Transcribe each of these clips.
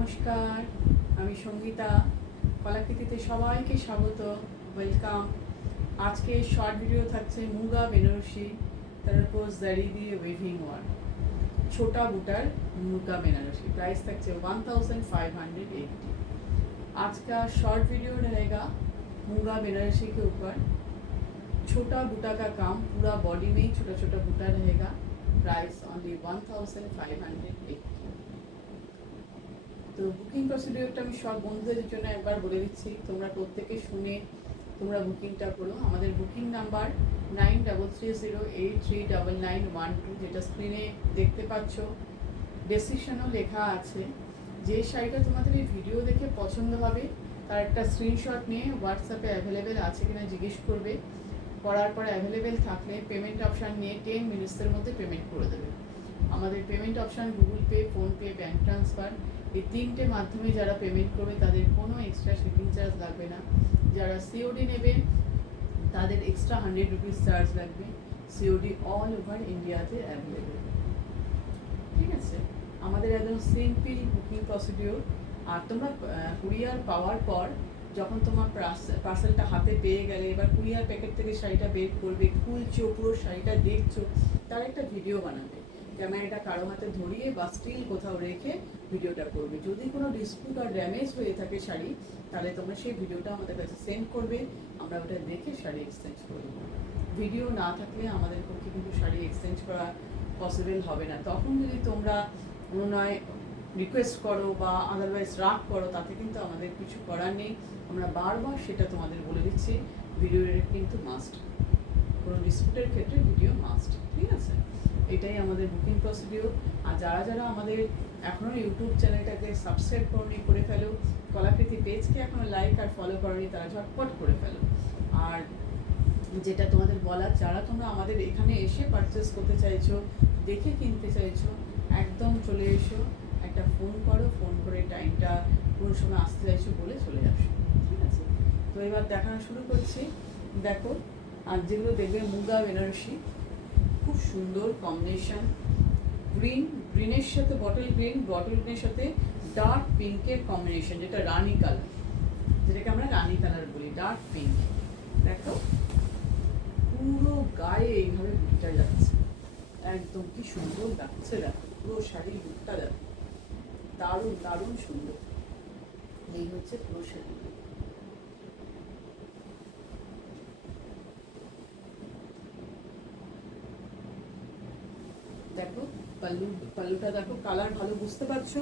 নমস্কার, আমি সঙ্গীতা। কলাকৃতিতে সবাইকে স্বাগত, ওয়েলকাম। আজকে শর্ট ভিডিও থাকছে মুগা বেনারসি, তার উপর জারি দিয়ে ওয়েভিং ওয়ার্ক, ছোটা বুটার মুগা বেनारसी। प्राइस থাকছে 1580। आज का शॉर्ट वीडियो रहेगा मुगा बेनारसी के ऊपर। छोटा बूटा का काम, पूरा बॉडी में ही छोटा छोटा बूटा रहेगा। Price only 1580। তো বুকিং প্রসিডিওরটা আমি সব বন্ধুদের জন্য একবার বলে দিচ্ছি, তোমরা প্রত্যেকে শুনে তোমরা বুকিংটা করো। আমাদের বুকিং নাম্বার 9330839912, যেটা স্ক্রিনে দেখতে পাচ্ছ। ডেসক্রিপশনেও লেখা আছে। যে শাড়িটা তোমাদের এই ভিডিও দেখে পছন্দ হবে তার একটা স্ক্রিনশট নিয়ে হোয়াটসঅ্যাপে অ্যাভেলেবেল আছে কিনা জিজ্ঞেস করবে। করার পরে অ্যাভেলেবেল থাকলে পেমেন্ট অপশান নিয়ে 10 মিনিটসের মধ্যে পেমেন্ট করে দেবে। আমাদের payment option Google pay, PhonePe, bank transfer, এই তিনটে মাধ্যমে যারা পেমেন্ট করবে তাদের কোনো এক্সট্রা শিপিং চার্জ লাগবে না। যারা সিওডি নেবে তাদের এক্সট্রা 100 রুপিস চার্জ লাগবে। সিওডি অল ওভার ইন্ডিয়াতে অ্যাভেলেবেল। ঠিক আছে, আমাদের একদম সিম্পল বুকিং প্রসিডিওর। আর তোমরা কুরিয়ার পাওয়ার পর যখন তোমার পার্সেলটা হাতে পেয়ে গেলে, এবার কুরিয়ার প্যাকেট থেকে শাড়িটা বের করবে, খুলছো, পুরো শাড়িটা দেখছো, তার একটা ভিডিও বানাবে। ক্যামেরাটা কারো হাতে ধরিয়ে বা স্টিল কোথাও রেখে ভিডিওটা করবে। যদি কোনো ডিসপুট আর ড্যামেজ হয়ে থাকে শাড়ি, তাহলে তোমরা সেই ভিডিওটা আমাদের কাছে সেন্ড করবে, আমরা ওটা দেখে শাড়ি এক্সচেঞ্জ করে দেবো। ভিডিও না থাকলে আমাদের পক্ষে কিন্তু শাড়ি এক্সচেঞ্জ করা পসিবল হবে না। তখন যদি তোমরা নয় রিকোয়েস্ট করো বা আদারওয়াইজ রাগ করো, তাতে কিন্তু আমাদের কিছু করার নেই। আমরা বারবার সেটা তোমাদের বলে দিচ্ছি, ভিডিও কিন্তু মাস্ট। কোনো ডিসপুটের ক্ষেত্রে ভিডিও মাস্ট। ঠিক আছে, এটাই আমাদের বুকিং প্রসিডিওর। আর যারা যারা আমাদের এখনও ইউটিউব চ্যানেলটাকে সাবস্ক্রাইব করনি, করে ফেলো। কলাকৃতি পেজকে এখনও লাইক আর ফলো করনি, তারা ঝটপট করে ফেলো। আর যেটা তোমাদের বলার, যারা তোমরা আমাদের এখানে এসে পারচেস করতে চাইছো, দেখে কিনতে চাইছো, একদম চলে এসো। একটা ফোন করো, ফোন করে টাইমটা কোন সময় আসতে চাইছো বলে চলে আসো। ঠিক আছে, তো এবার দেখানো শুরু করছি। দেখো, আর যেগুলো দেখবে মুগা বেনারসি, খুব সুন্দর কম্বিনেশন। গ্রিনের সাথে বটল গ্রিনের সাথে ডার্ক পিঙ্কের কম্বিনেশন, যেটা রানি কালার, যেটাকে আমরা রানি কালার বলি, ডার্ক পিঙ্ক। দেখো পুরো গায়ে এইভাবে বুটটা যাচ্ছে, একদম কি সুন্দর লাগছে। দেখো পুরো শাড়ির বুটটা দেখো, দারুণ দারুণ সুন্দর। এই হচ্ছে পুরো শাড়ি। দেখো পাল্লুটা দেখো, কালার ভালো বুঝতে পারছো।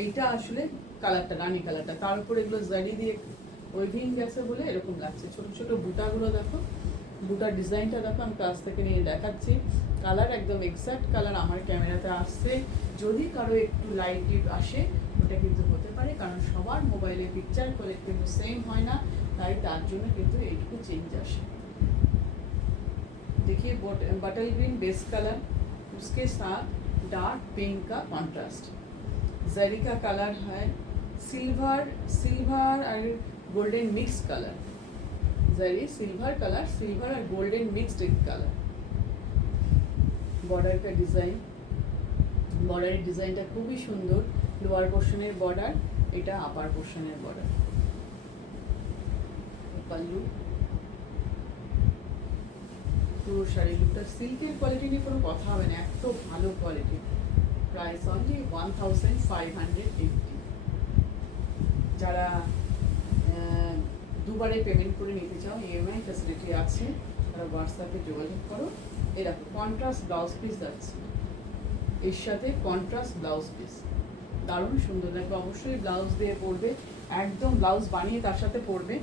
এইটা আসলে কালারটা রানি কালারটা, তার উপর এগুলো জারি দিয়ে ওয়েভিং গেছে বলে এরকম লাগছে। ছোট ছোট বুটাগুলো দেখো, বুটার ডিজাইনটা দেখো, আমি কাছ থেকে নিয়ে দেখাচ্ছি। কালার একদম এক্সাক্ট কালার আমার ক্যামেরাতে আসছে। যদি কারো একটু লাইট আসে ওটা কিন্তু হতে পারে, কারণ সবার মোবাইলে পিকচার কোয়ালিটি কিন্তু সেম হয় না, তাই তার জন্য কিন্তু এইটুকু চেঞ্জ আসে। देखिए बटल ग्रीन बेस कलर, उसके साथ डार्क पिंक का कॉन्ट्रास्ट। जरी का कलर है सिल्वर और गोल्डन मिक्स कलर। जरी सिल्वर कलर, सिल्वर और गोल्डन मिक्सड कलर। बॉर्डर का डिजाइन, बॉर्डर डिजाइनটা খুবই সুন্দর। লোয়ার পোর্শনের বর্ডার, এটা আপার পোর্শনের বর্ডার। পাল্লু, পুরো শাড়ি লুকটা, সিল্কের কোয়ালিটি নিয়ে কোনো কথা হবে না, এত ভালো কোয়ালিটি। Price only 1580। যারা দুবারে পেমেন্ট করে নিতে চাও, ইএমআই ফ্যাসিলিটি আছে, তারা হোয়াটসঅ্যাপে যোগাযোগ করো। এরকম কন্ট্রাস্ট ব্লাউজ পিস যাচ্ছে, এর সাথে কন্ট্রাস্ট ব্লাউজ পিস, দারুণ সুন্দর লাগবে। অবশ্যই ব্লাউজ দিয়ে পরবে, একদম ব্লাউজ বানিয়ে তার সাথে পরবে।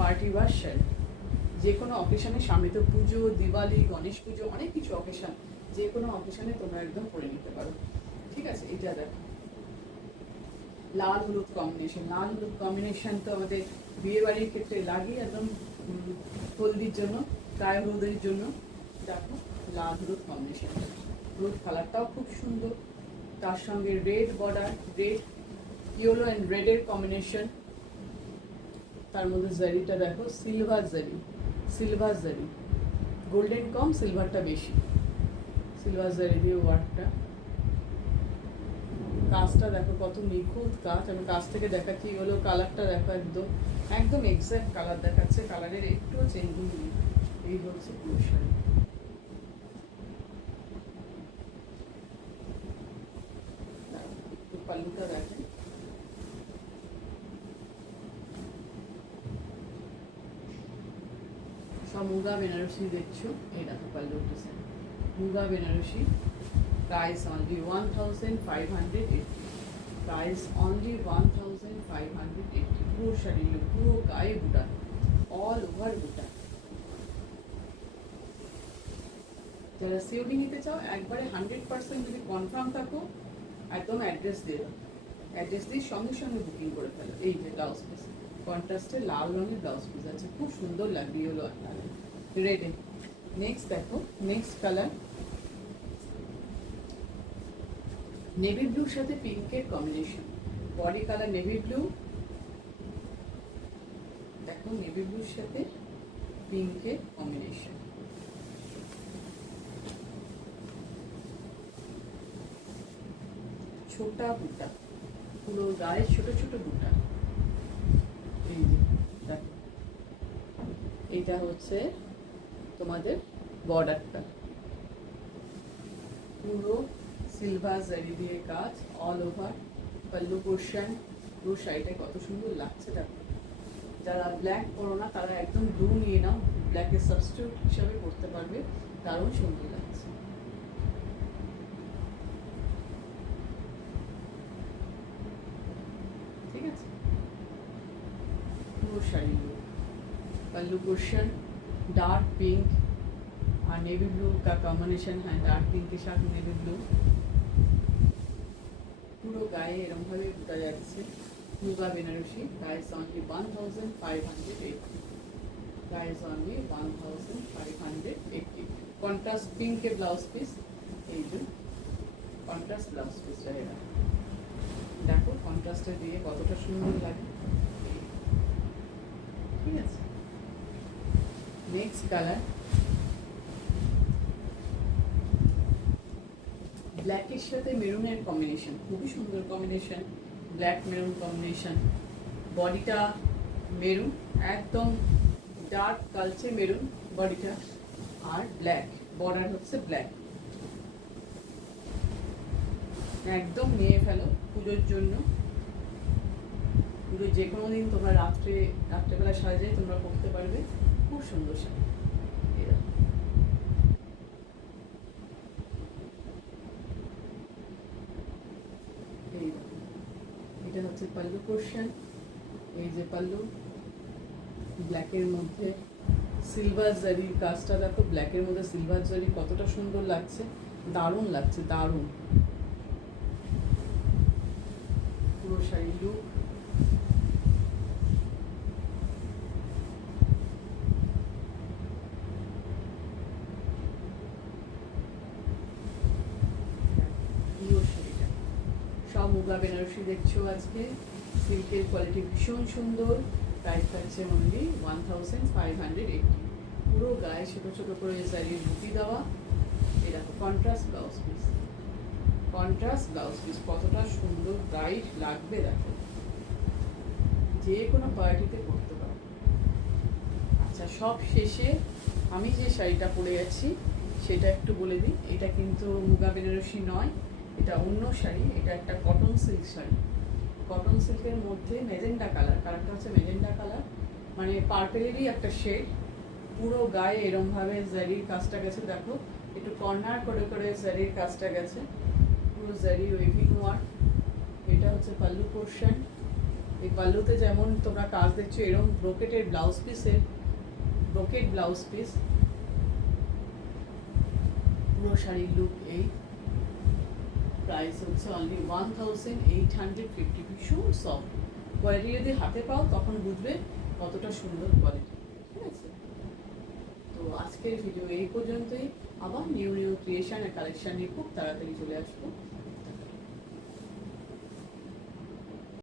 পার্টি ওয়ার শাড়ি, যে কোনো অকেশানে, সামনে তো পুজো, দিওয়ালি, গণেশ পুজো, অনেক কিছু অকেশান, যে কোনো অকেশানে তোমরা একদম পরে নিতে পারো। ঠিক আছে, এটা দেখো লাল হলুদ কম্বিনেশন। লাল হলুদ কম্বিনেশন তো আমাদের বিয়ে বাড়ির ক্ষেত্রে লাগে, একদম হলদির জন্য, গায়ে হলুদের জন্য। দেখো লাল হলুদ কম্বিনেশন, হলুদ কালারটাও খুব সুন্দর। তার সঙ্গে red border, red yellow and রেডের কম্বিনেশন। তার মধ্যে জারিটা দেখো, সিলভার জারি, গোল্ডেন কম, সিলভারটা বেশি। সিলভার জারি দিয়ে ওয়ার্কটা, কাজটা দেখো কত নিখুঁত কাজ। আমি কাজ থেকে দেখাচ্ছি, হলো কালারটা দেখো, একদম একদম এক্সাক্ট কালার দেখাচ্ছে, কালারের একটুও চেঞ্জিং নেই। এই হচ্ছে পুরো শাড়ি। একটু পাল্লুটা দেখেন, সব মুগা বেনারসি দেখছো। এই দেখো pallu design, muga Banarasi. Price only 1580, price only 1580। পুরো শাড়ি, পুরো গায়ে বুটা, অল ওভার বুটা। যারা সিওডি নিতে চাও একবারে 100% যদি কনফার্ম থাকো, একদম অ্যাড্রেস দিয়ে দাও, অ্যাড্রেস দিয়ে সঙ্গে সঙ্গে বুকিং করে ফেলো। এই যে ব্লাউজ পিস, কন্ট্রাস্টে লাল রঙের ব্লাউজ পিস আছে, খুব সুন্দর লাগবে ইয়েলো আর রেডে। নেক্সট দেখো, নেক্সট কালার নেভি ব্লুর সাথে পিঙ্কের combination. Body colour navy blue, দেখো নেভি ব্লুর সাথে পিঙ্কের কম্বিনেশন। ছোটা বুটা, পুরো গায়ে ছোট ছোট বুটা। এই যে দেখো, এইটা হচ্ছে তোমাদের বর্ডারটা, পুরো সিলভার জারি দিয়ে কাজ, অল ওভার পাল্লু পোর্শন। পুরো শাড়িটা কত সুন্দর লাগছে দেখো। যারা ব্ল্যাক পরো না তারা একদম ব্লু নিয়ে নাও, ব্ল্যাকের সাবস্টিটিউট হিসাবে পরতে পারবে, দারুণ সুন্দর লাগছে। ঠিক আছে, পুরো শাড়ি पल्लू पोर्शन डार्क पिंक और नेवी ब्लू का कॉम्बिनेशन है, डार्क पिंक के साथ नेवी ब्लू। পুরো গায়ে এরকম ভাবে বোঝা যাচ্ছে muga Banarasi. Price only 1580, price only 1580। Contrast pink এর ব্লাউজ পিস, এই যে কন্ট্রাস্ট ব্লাউজ পিস रहेगा। দেখো কন্ট্রাস্টে দিয়ে কতটা সুন্দর লাগে। ঠিক আছে, নেক্সট কালার ব্ল্যাকের সাথে মেরুনের কম্বিনেশন, খুবই সুন্দর কম্বিনেশন, ব্ল্যাক মেরুন কম্বিনেশন। বডিটা মেরুন, একদম ডার্ক কালচে মেরুন বডিটা, আর ব্ল্যাক বর্ডার হচ্ছে ব্ল্যাক। একদম নিয়ে ফেলো পুজোর জন্য, পুজো যে কোনো দিন তোমরা রাত্রেবেলা সাজাই তোমরা করতে পারবে, খুব সুন্দর শাড়ি। এটা হচ্ছে পাল্লু পোর্শন, এই যে পাল্লু ব্ল্যাকের মধ্যে সিলভার জারির কাজটা দেখো, ব্ল্যাকের মধ্যে সিলভার জারি কতটা সুন্দর লাগছে, দারুণ লাগছে, দারুণ। পুরো শাড়ি লুক, সব মুগা বেনারসি দেখছো আজকে, সিল্কের কোয়ালিটি ভীষণ সুন্দর। প্রাইস থাকছে অনলি 1580। পুরো গায়ে ছোটো ছোটো করে শাড়ির বুটি দেওয়া। এই দেখো contrast blouse piece, contrast blouse piece কতটা সুন্দর ব্রাইট লাগবে দেখো, যে কোনো পার্টিতে পরতে পারো। আচ্ছা, সব শেষে আমি যে শাড়িটা পরে আছি সেটা একটু বলে দিই। এটা কিন্তু মুগা বেনারসি নয়, এটা অন্য শাড়ি, এটা একটা কটন সিল্ক শাড়ি। কটন সিল্কের মধ্যে মেজেন্ডা কালার, কালারটা হচ্ছে মেজেন্ডা কালার, মানে পার্পেলেরই একটা শেড। পুরো গায়ে এরমভাবে জারির কাজটা গেছে দেখো, একটু কর্নার করে করে জারির কাজটা গেছে, পুরো জারি ওয়েভিং ওয়ার্ক। এটা হচ্ছে পাল্লু পোর্শন। এই পাল্লুতে যেমন তোমরা কাজ দেখছো এরকম ব্রোকেটের ব্লাউজ পিসের, ব্রোকেট ব্লাউজ পিস। পুরো শাড়ির লুক এই। প্রাইস হচ্ছে অনলি 1850। ভীষণ সফট কোয়ালিটি, যদি হাতে পাও তখন বুঝবে কতটা সুন্দর কোয়ালিটি। ঠিক আছে, তো আজকের ভিডিও এই পর্যন্তই। আবার নিউ নিউ ক্রিয়েশন আর কালেকশন নিয়ে খুব তাড়াতাড়ি চলে আসবো।